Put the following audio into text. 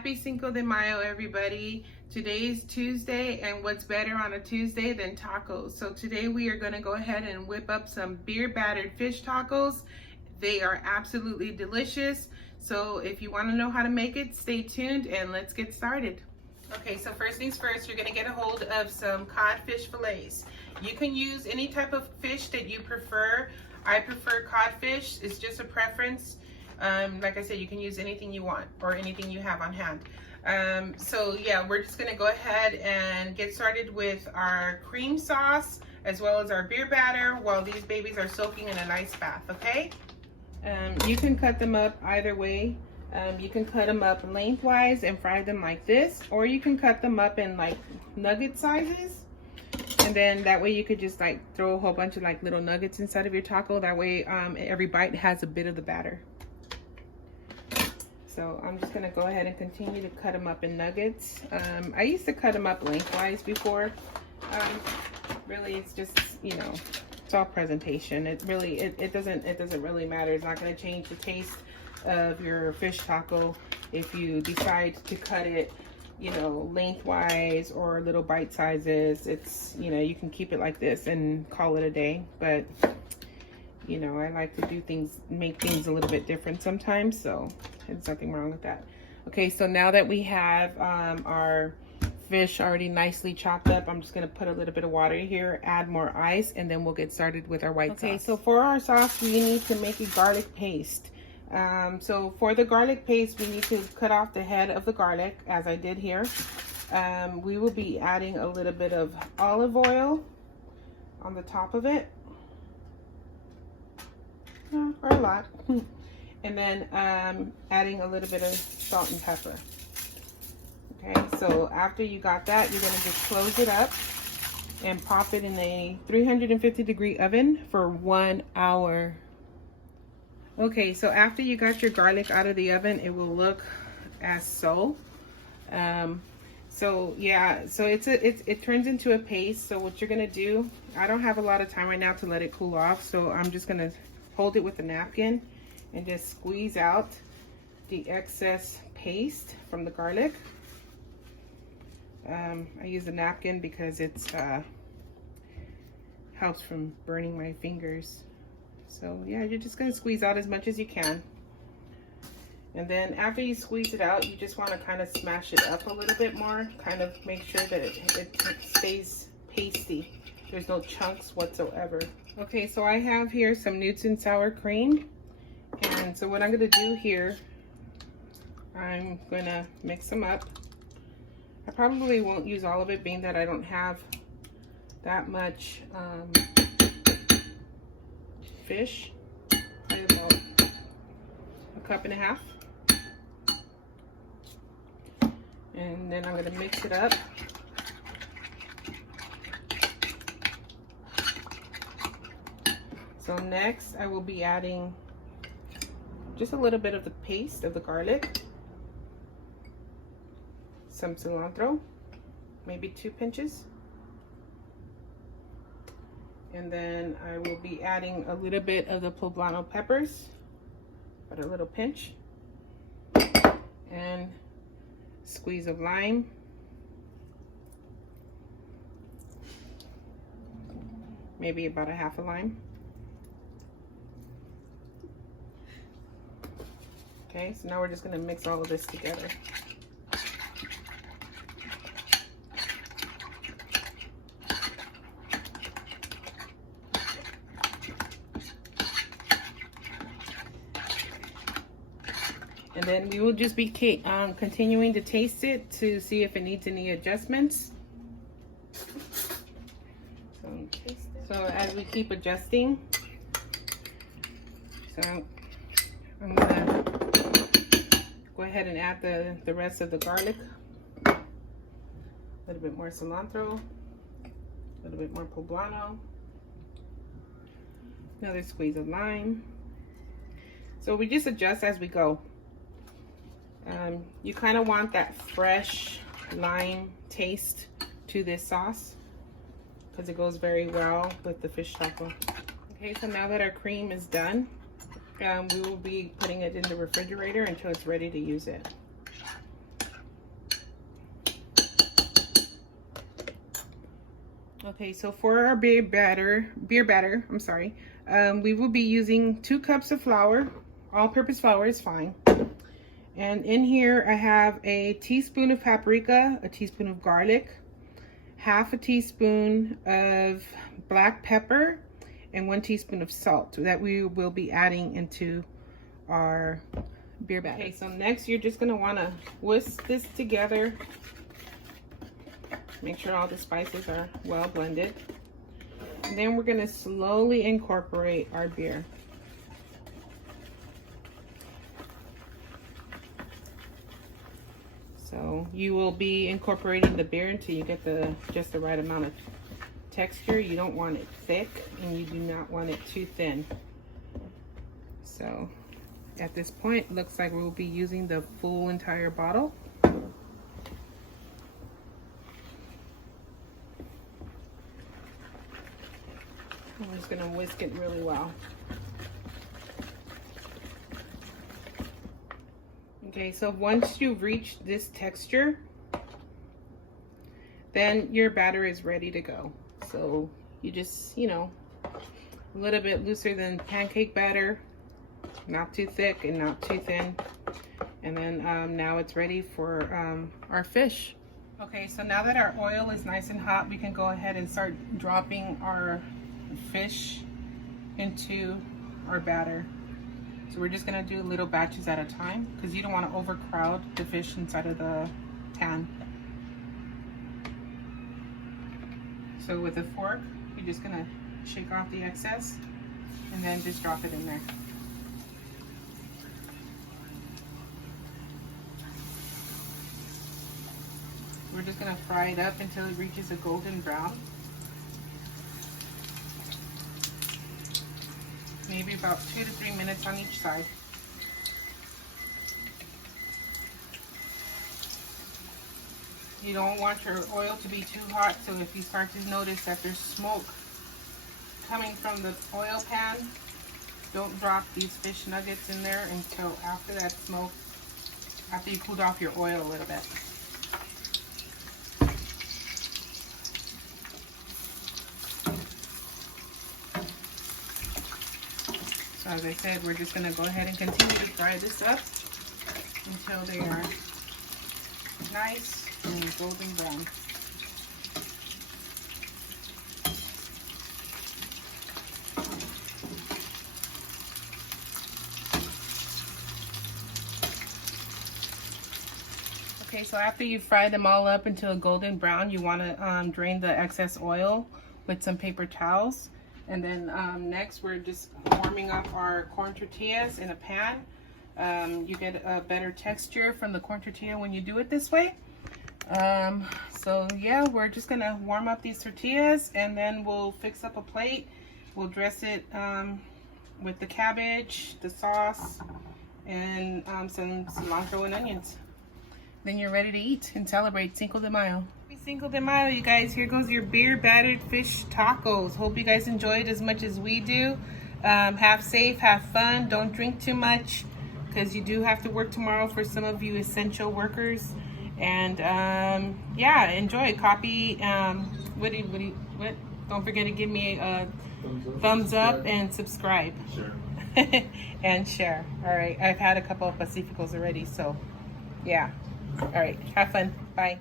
Happy Cinco de Mayo, everybody. Today's Tuesday, and what's better on a Tuesday than tacos? So today we are going to go ahead and whip up some beer battered fish tacos. They are absolutely delicious. So if you want to know how to make it, stay tuned and let's get started. Okay, so first things first, you're going to get a hold of some codfish fillets. You can use any type of fish that you prefer. I prefer codfish. It's just a preference. Like I said, you can use anything you want or anything you have on hand. So yeah, we're just gonna go ahead and get started with our cream sauce as well as our beer batter while these babies are soaking in a nice bath, okay? You can cut them up either way. You can cut them up lengthwise and fry them like this, or you can cut them up in like nugget sizes. And then that way you could just like throw a whole bunch of like little nuggets inside of your taco. That way every bite has a bit of the batter. So I'm just gonna go ahead and continue to cut them up in nuggets. I used to cut them up lengthwise before. Really, it's just, you know, it's all presentation. It doesn't really matter. It's not gonna change the taste of your fish taco if you decide to cut it, you know, lengthwise or little bite sizes. It's, you know, you can keep it like this and call it a day. But you know, I like to do things, make things a little bit different sometimes, so there's nothing wrong with that. Okay, so now that we have our fish already nicely chopped up, I'm just gonna put a little bit of water here, add more ice, and then we'll get started with our white sauce. Okay, so for our sauce, we need to make a garlic paste. So for the garlic paste, we need to cut off the head of the garlic, as I did here. We will be adding a little bit of olive oil on the top of it. Or a lot. And then adding a little bit of salt and pepper. Okay, so after you got that, you're going to just close it up and pop it in a 350-degree oven for 1 hour. Okay, so after you got your garlic out of the oven, it will look as so. So yeah, so it turns into a paste. So what you're going to do, I don't have a lot of time right now to let it cool off, so I'm just going to hold it with a napkin and just squeeze out the excess paste from the garlic. I use a napkin because it's helps from burning my fingers. So yeah, you're just gonna squeeze out as much as you can. And then after you squeeze it out, you just want to kind of smash it up a little bit more, kind of make sure that it stays pasty. There's no chunks whatsoever. Okay, so I have here some Newton sour cream. And so what I'm gonna do here, I'm gonna mix them up. I probably won't use all of it, being that I don't have that much fish. Probably about 1.5 cups. And then I'm gonna mix it up. So next I will be adding just a little bit of the paste of the garlic, some cilantro, maybe 2 pinches, and then I will be adding a little bit of the poblano peppers, but a little pinch, and squeeze of lime, maybe about a half a lime. Okay, so now we're just going to mix all of this together. And then we will just be continuing to taste it to see if it needs any adjustments. So as we keep adjusting, so I'm going to go ahead and add the rest of the garlic, a little bit more cilantro, a little bit more poblano, another squeeze of lime. So we just adjust as we go. You kind of want that fresh lime taste to this sauce because it goes very well with the fish taco. Okay, so now that our cream is done, we will be putting it in the refrigerator until it's ready to use it. Okay, so for our beer batter, we will be using 2 cups of flour. All-purpose flour is fine. And in here I have a teaspoon of paprika, a teaspoon of garlic, half a teaspoon of black pepper, and 1 teaspoon of salt that we will be adding into our beer batter. Okay, so next you're just gonna wanna whisk this together. Make sure all the spices are well blended. And then we're gonna slowly incorporate our beer. So you will be incorporating the beer until you get just the right amount of texture. You don't want it thick and you do not want it too thin. So at this point, it looks like we'll be using the full entire bottle. I'm just gonna whisk it really well. Okay, so once you reach this texture, then your batter is ready to go. So you just, a little bit looser than pancake batter, not too thick and not too thin. And then now it's ready for our fish. Okay, so now that our oil is nice and hot, we can go ahead and start dropping our fish into our batter. So we're just gonna do little batches at a time because you don't want to overcrowd the fish inside of the pan. So with a fork, you're just gonna shake off the excess and then just drop it in there. We're just gonna fry it up until it reaches a golden brown. Maybe about 2 to 3 minutes on each side. You don't want your oil to be too hot, so if you start to notice that there's smoke coming from the oil pan, don't drop these fish nuggets in there until after that smoke, after you cooled off your oil a little bit. So as I said, we're just gonna go ahead and continue to fry this up until they are nice and golden brown. Okay, so after you fry them all up until a golden brown, you want to drain the excess oil with some paper towels. And then next, we're just warming up our corn tortillas in a pan. You get a better texture from the corn tortilla when you do it this way. So yeah, we're just gonna warm up these tortillas and then we'll fix up a plate. We'll dress it with the cabbage, the sauce, and some cilantro and onions. Then you're ready to eat and celebrate Cinco de Mayo. Happy Cinco de Mayo, you guys. Here goes your beer battered fish tacos. Hope you guys enjoyed as much as we do. Have safe, have fun. Don't drink too much because you do have to work tomorrow for some of you essential workers. And yeah, enjoy. Copy. What? Don't forget to give me a thumbs up and subscribe. Sure. And share. All right. I've had a couple of Pacificos already, so yeah. All right. Have fun. Bye.